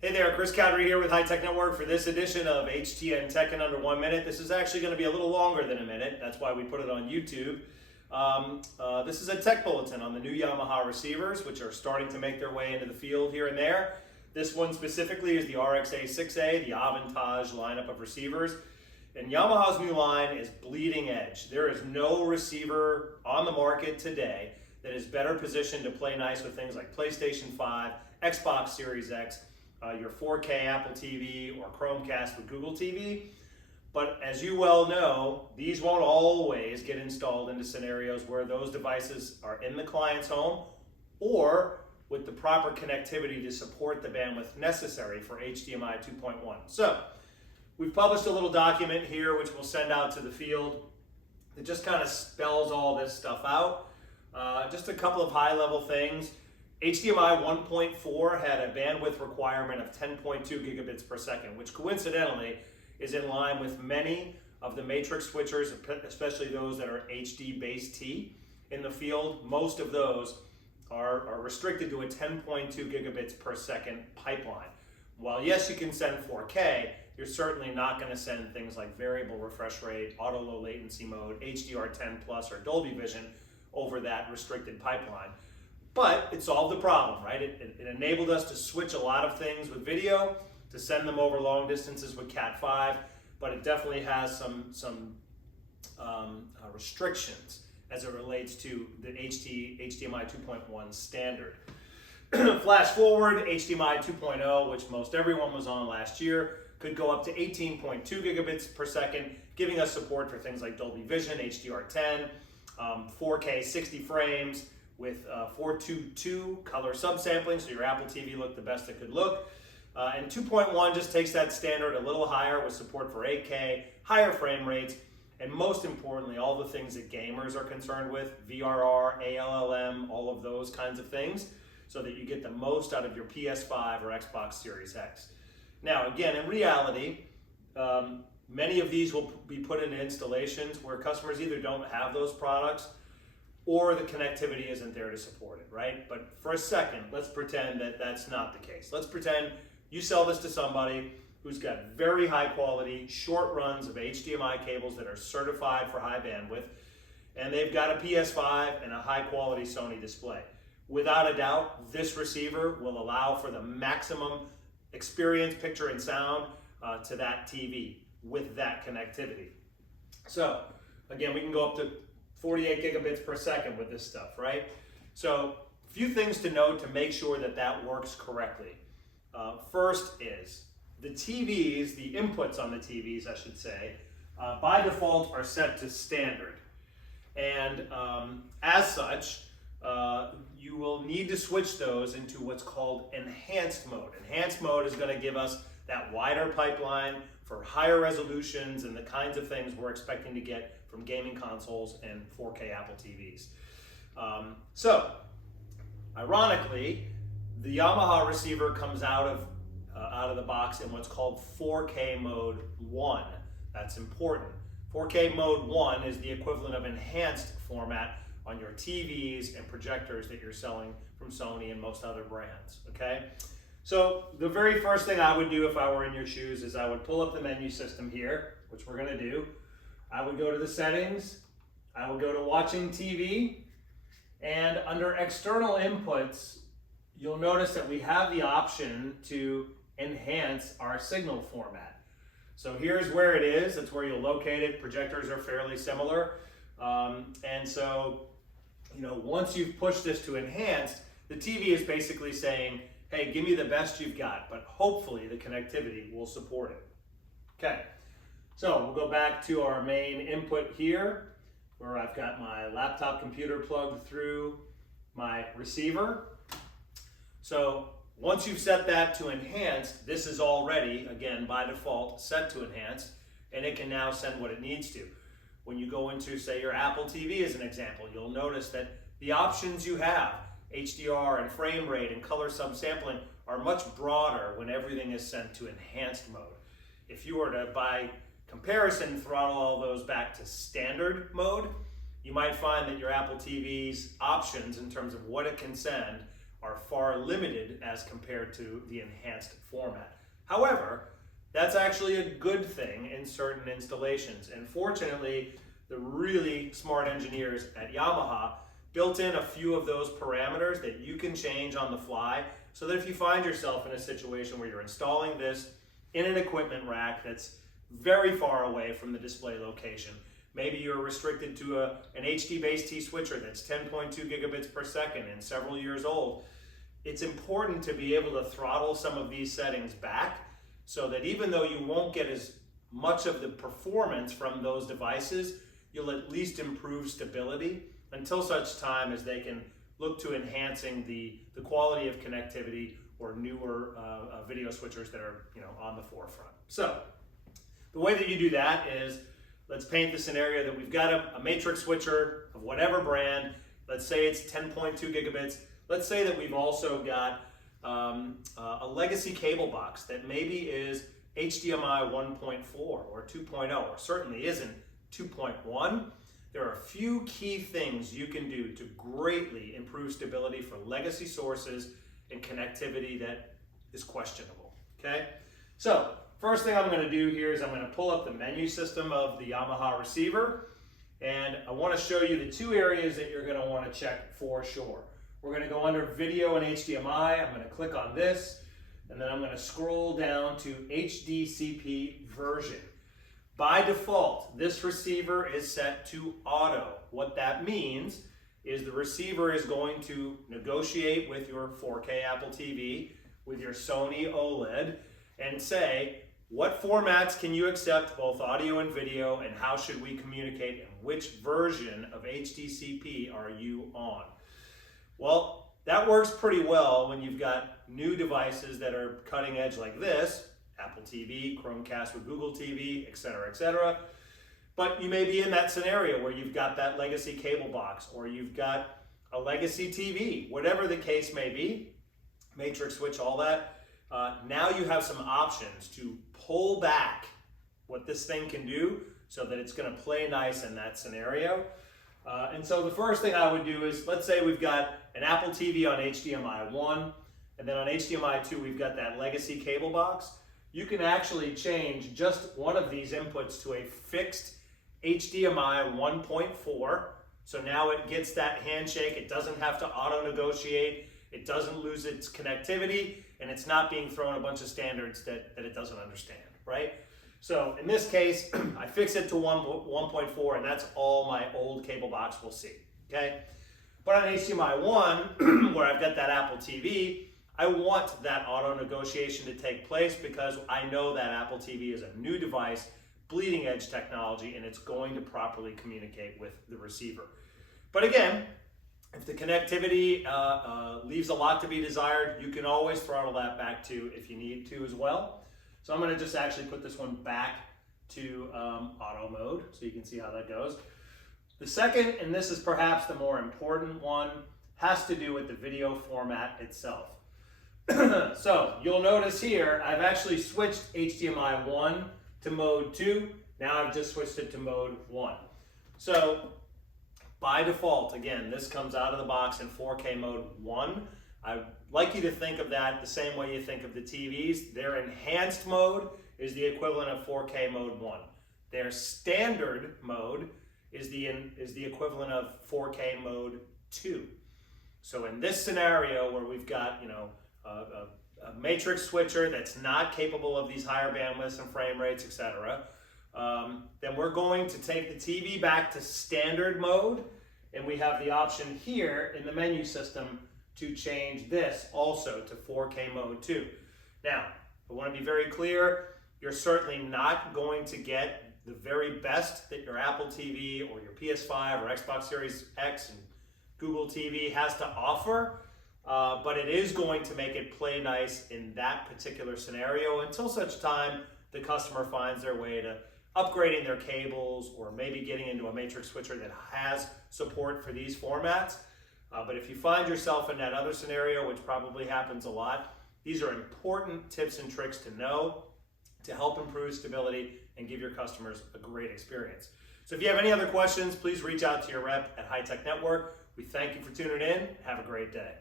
Hey there, Chris Cowdery here with High Tech Network for this edition of HTN Tech in Under 1 Minute. This is actually going to be a little longer than a minute. That's why we put it on YouTube. This is a tech bulletin on the new Yamaha receivers, which are starting to make their way into the field here and there. This one specifically is the RXA6A, the AVENTAGE lineup of receivers. And Yamaha's new line is bleeding edge. There is no receiver on the market today that is better positioned to play nice with things like PlayStation 5, Xbox Series X, your 4K Apple TV or Chromecast with Google TV. But as you well know, these won't always get installed into scenarios where those devices are in the client's home or with the proper connectivity to support the bandwidth necessary for HDMI 2.1. So we've published a little document here which we'll send out to the field that just kind of spells all this stuff out. Just a couple of high-level things. HDMI 1.4 had a bandwidth requirement of 10.2 gigabits per second, which coincidentally is in line with many of the matrix switchers, especially those that are HD base T in the field. Most of those are restricted to a 10.2 gigabits per second pipeline. While yes, you can send 4K, you're certainly not going to send things like variable refresh rate, auto low latency mode, HDR10 plus, or Dolby Vision over that restricted pipeline. But it solved the problem, right? It enabled us to switch a lot of things with video, to send them over long distances with Cat5, but it definitely has some restrictions as it relates to the HDMI 2.1 standard. Flash forward, HDMI 2.0, which most everyone was on last year, could go up to 18.2 gigabits per second, giving us support for things like Dolby Vision, HDR10, 4K 60 frames, with 422 color subsampling, so your Apple TV looked the best it could look. And 2.1 just takes that standard a little higher with support for 8K, higher frame rates, and most importantly, all the things that gamers are concerned with, VRR, ALLM, all of those kinds of things, so that you get the most out of your PS5 or Xbox Series X. Now, again, in reality, many of these will be put into installations where customers either don't have those products or the connectivity isn't there to support it, right? But for a second, let's pretend that that's not the case. Let's pretend you sell this to somebody who's got very high quality, short runs of HDMI cables that are certified for high bandwidth, and they've got a PS5 and a high quality Sony display. Without a doubt, this receiver will allow for the maximum experience, picture and sound to that TV with that connectivity. So again, we can go up to 48 gigabits per second with this stuff, right? So a few things to note to make sure that that works correctly. First is the TVs, the inputs on the TVs, I should say, by default are set to standard. And as such, you will need to switch those into what's called enhanced mode. Enhanced mode is going to give us that wider pipeline for higher resolutions and the kinds of things we're expecting to get from gaming consoles and 4K Apple TVs. So, ironically, the Yamaha receiver comes out of the box in what's called 4K mode 1. That's important. 4K mode 1 is the equivalent of enhanced format on your TVs and projectors that you're selling from Sony and most other brands, okay? So the very first thing I would do if I were in your shoes is I would pull up the menu system here, which we're gonna do. I would go to the settings, I would go to watching TV, and under external inputs, you'll notice that we have the option to enhance our signal format. So here's where it is, that's where you'll locate it. Projectors are fairly similar. And so, you know, once you've pushed this to enhanced, the TV is basically saying, hey, give me the best you've got, but hopefully the connectivity will support it. Okay, so we'll go back to our main input here, where I've got my laptop computer plugged through my receiver. So once you've set that to enhanced, this is already, again, by default, set to enhanced, and it can now send what it needs to. When you go into, say, your Apple TV as an example, you'll notice that the options you have, HDR and frame rate and color subsampling, are much broader when everything is sent to enhanced mode. If you were to, by comparison, throttle all those back to standard mode, you might find that your Apple TV's options in terms of what it can send are far limited as compared to the enhanced format. However, that's actually a good thing in certain installations. And fortunately, the really smart engineers at Yamaha built in a few of those parameters that you can change on the fly, so that if you find yourself in a situation where you're installing this in an equipment rack that's very far away from the display location, maybe you're restricted to an HD base T switcher that's 10.2 gigabits per second and several years old, it's important to be able to throttle some of these settings back, so that even though you won't get as much of the performance from those devices, you'll at least improve stability until such time as they can look to enhancing the quality of connectivity or newer video switchers that are on the forefront. So the way that you do that is, let's paint the scenario that we've got a matrix switcher of whatever brand. Let's say it's 10.2 gigabits. Let's say that we've also got a legacy cable box that maybe is HDMI 1.4 or 2.0, or certainly isn't 2.1. There are a few key things you can do to greatly improve stability for legacy sources and connectivity that is questionable, okay? So, first thing I'm gonna do here is I'm gonna pull up the menu system of the Yamaha receiver, and I wanna show you the two areas that you're gonna wanna check for sure. We're gonna go under video and HDMI. I'm gonna click on this, and then I'm gonna scroll down to HDCP version. By default, this receiver is set to auto. What that means is the receiver is going to negotiate with your 4K Apple TV, with your Sony OLED, and say, what formats can you accept, both audio and video, and how should we communicate, and which version of HDCP are you on? Well, that works pretty well when you've got new devices that are cutting edge like this, Apple TV, Chromecast with Google TV, etc., etc. But you may be in that scenario where you've got that legacy cable box, or you've got a legacy TV, whatever the case may be, matrix switch, all that. Now you have some options to pull back what this thing can do so that it's going to play nice in that scenario. And so the first thing I would do is, let's say we've got an Apple TV on HDMI 1, and then on HDMI 2 we've got that legacy cable box. You can actually change just one of these inputs to a fixed HDMI 1.4. So now it gets that handshake, it doesn't have to auto-negotiate, it doesn't lose its connectivity, and it's not being thrown a bunch of standards that it doesn't understand, right? So in this case, I fix it to 1.4, and that's all my old cable box will see, okay? But on HDMI 1, where I've got that Apple TV, I want that auto negotiation to take place because I know that Apple TV is a new device, bleeding edge technology, and it's going to properly communicate with the receiver. But again, if the connectivity leaves a lot to be desired, you can always throttle that back to if you need to as well. So I'm going to just actually put this one back to auto mode so you can see how that goes. The second, and this is perhaps the more important one, has to do with the video format itself. So you'll notice here, I've actually switched HDMI 1 to mode 2. Now I've just switched it to mode 1. So by default, again, this comes out of the box in 4K mode 1. I'd like you to think of that the same way you think of the TVs. Their enhanced mode is the equivalent of 4K mode 1. Their standard mode is the equivalent of 4K mode 2. So in this scenario where we've got, a matrix switcher that's not capable of these higher bandwidths and frame rates, etc., then we're going to take the TV back to standard mode, and we have the option here in the menu system to change this also to 4K mode 2. Now, I want to be very clear, you're certainly not going to get the very best that your Apple TV or your PS5 or Xbox Series X and Google TV has to offer, but it is going to make it play nice in that particular scenario until such time the customer finds their way to upgrading their cables or maybe getting into a matrix switcher that has support for these formats. But if you find yourself in that other scenario, which probably happens a lot, these are important tips and tricks to know to help improve stability and give your customers a great experience. So if you have any other questions, please reach out to your rep at High Tech Network. We thank you for tuning in. Have a great day.